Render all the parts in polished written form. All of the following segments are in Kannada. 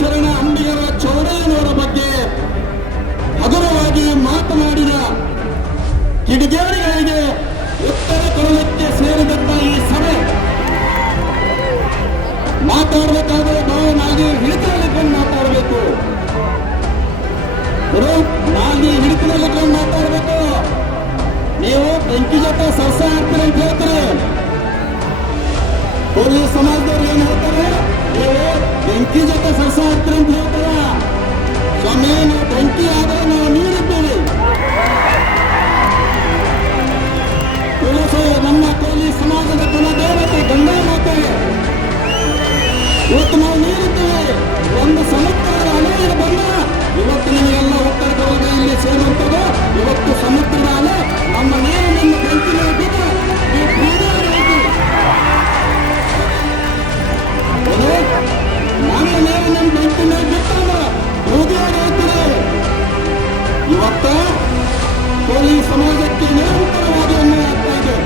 ಶರಣ ಅಂಬಿಗರ ಚೌಡಯ್ಯನವರ ಬಗ್ಗೆ ಹಗುರವಾಗಿ ಮಾತನಾಡಿದ ಕಿಡಿಗೇಡಿಗಳಿಗೆ ಉತ್ತರ ಕೊಡಲಿಕ್ಕೆ ಸೇರಿದಂತ ಈ ಸಭೆ ಮಾತಾಡಬೇಕಾದ್ರೆ ನಾವು ನಾಗಿ ಹಿಡಿತದಲ್ಲಿಕೊಂಡು ಮಾತಾಡಬೇಕು. ನಾಗಿ ಹಿಡಿತದಲ್ಲಿಕೊಂಡು ಮಾತಾಡಬೇಕು. ನೀವು ಬೆಂಕಿ ಜೊತೆ ಸರ್ಸ ಹಾಕ್ತೀರಿ ಅಂತ ಹೇಳ್ತಾರೆ. ಪೊಲೀಸ್ ಸಮಾಜದವ್ರು ಏನ್ ಹೇಳ್ತಾರೆ? ನೀವು ಬೆಂಕಿ ಜೊತೆ ಸರ್ಸ ಹಾಕ್ತೀರಿ ಅಂತ ಹೇಳ್ತಾರ. ಸ್ವಾಮಿ, ನೀವು ಬೆಂಕಿ ಆದ್ರೆ ನಾವು ನೀರಿದ್ದೀವಿ. ನಮ್ಮ ಪೊಲೀಸ್ ಸಮಾಜದ ಕುಲದೇವತೆ ಗಂಗಾ ಮಾತೆ, ಇವತ್ತು ನಾವು ನೀರಿದ್ದೇವೆ. ಒಂದು ಸಮುದ್ರದ ಅಲೆಯ ಬಣ್ಣ ಇವತ್ತು ನಿಮಗೆಲ್ಲ ಉತ್ತರ ಕನ್ನಡ ಸೇರುವಂಥದ್ದು. ಇವತ್ತು ಸಮುದ್ರದ ಅಲೆ ನಮ್ಮ ನೀರಿನಿಂದ ಬೆಂಕಿ ಬಿದ್ದು ನೀವು ಕ್ರೀಡೆಯಾಗಿ ನಮ್ಮ ನೀರಿನಿಂದ ಬೆಂಕಿ ಬಿಟ್ಟು ಕ್ರೀಡೆಯಾಗ್ತದೆ. ಇವತ್ತು ಪೊಲೀಸ್ ಸಮಾಜಕ್ಕೆ ನಿರಂತರವಾಗಿ ಅನ್ಯಾಯ ಆಗ್ತಾ ಇದೆ.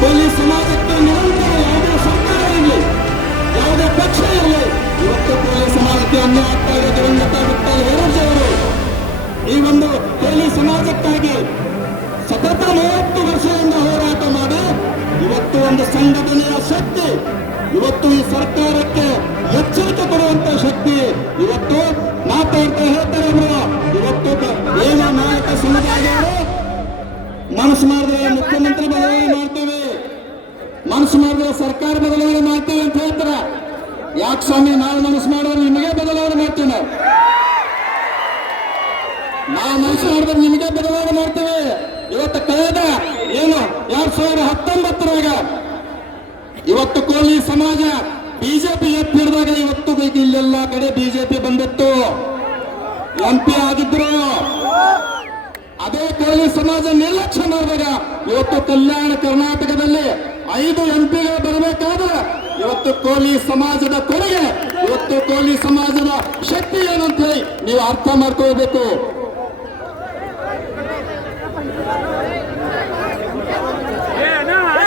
ಪೊಲೀಸ್ ಸಮಾಜಕ್ಕೆ ನಿರಂತರ ಯಾವುದೇ ಸರ್ಕಾರ ಇರಲಿ, ಯಾವುದೇ ಪಕ್ಷ ಇರಲಿ, ಇವತ್ತು ಪೊಲೀಸ್ ಸಮಾಜಕ್ಕೆ ಅನ್ಯಾಯ ಆಗ್ತಾ ಇದೆ. ದಿವಂಗತ ವಿಠ್ಠಲ್ ಹೇರೂಜಿ ಅವರು ಈ ಒಂದು ಪೊಲೀಸ್ ಸಮಾಜಕ್ಕಾಗಿ ಸತತ 30 ವರ್ಷದಿಂದ ಹೋರಾಟ ಮಾಡಿ ಇವತ್ತು ಒಂದು ಸಂಘಟನೆಯ ಶಕ್ತಿ, ಇವತ್ತು ಈ ಸರ್ಕಾರಕ್ಕೆ ಎಚ್ಚರಿಕೆ ಕೊಡುವಂತ ಶಕ್ತಿ ಇವತ್ತು ಮಾತಾಡ್ತಾ ಹೇಳ್ತಾರೆ. ಅವರು ಇವತ್ತು ಏನ ನಾಯಕ ಸಮುದಾಯದವರು ಮನಸ್ಸು ಮಾಡಿದ್ರೆ ಮುಖ್ಯಮಂತ್ರಿ ಬದಲಾವಣೆ ಮಾಡ್ತೇವೆ, ಮನಸ್ಸು ಮಾಡಿದ್ರೆ ಸರ್ಕಾರ ಬದಲಾವಣೆ ಮಾಡ್ತೇವೆ ಅಂತ ಹೇಳ್ತಾರ. ಯಾಕೆ ಸ್ವಾಮಿ, ನಾವು ಮನಸ್ಸು ಮಾಡಿದ್ರೆ ನಿಮಗೆ ಬದಲಾವಣೆ ಮಾಡ್ತೀವಿ. ನಾವು ಮನಸ್ಸು ಮಾಡಿದ್ರೆ ನಿಮಗೆ ಬದಲಾವಣೆ ಮಾಡ್ತೇವೆ. ಇವತ್ತು ಕಳೆದ 2019 ಇವತ್ತು ಕೋಲಿ ಸಮಾಜ ಬಿಜೆಪಿ ಎತ್ತಿಡಿದಾಗ ಇವತ್ತು ಇಲ್ಲೆಲ್ಲ ಕಡೆ ಬಿಜೆಪಿ ಬಂದಿತ್ತು, MP ಆಗಿದ್ರು. ಅದೇ ಕೋಲಿ ಸಮಾಜ ನಿರ್ಲಕ್ಷ್ಯ ಮಾಡಿದಾಗ ಇವತ್ತು ಕಲ್ಯಾಣ ಕರ್ನಾಟಕದಲ್ಲಿ 5 MP ಬರಬೇಕಾದ್ರೆ ಇವತ್ತು ಕೋಲಿ ಸಮಾಜದ ಕೊಡುಗೆ, ಇವತ್ತು ಕೋಲಿ ಸಮಾಜದ ಶಕ್ತಿ ಏನಂತ ಹೇಳಿ ನೀವು ಅರ್ಥ ಮಾಡ್ಕೊಳ್ಬೇಕು.